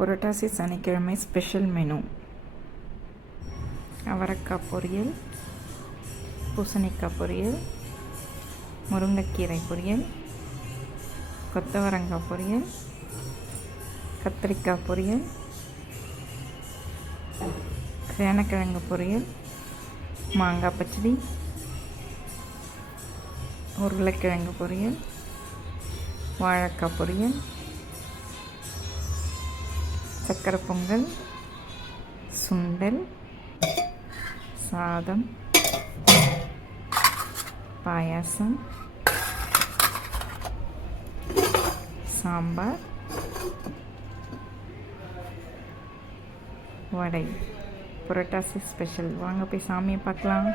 புரட்டாசி சனிக்கிழமை special menu: அவரைக்காய் பொரியல், பூசணிக்காய் பொரியல், முருங்கைக்கீரை பொரியல், கொத்தவரங்காய் பொரியல், கத்திரிக்காய் பொரியல், சேனக்கிழங்கு பொரியல், மாங்காய் பச்சடி, உருளைக்கிழங்கு பொரியல், வாழைக்காய் பொரியல், சக்கரை பொங்கல், சுண்டல், சாதம், பாயாசம், சாம்பார், வடை. புரட்டாசி ஸ்பெஷல். வாங்க போய் சாமியை பார்க்கலாம்.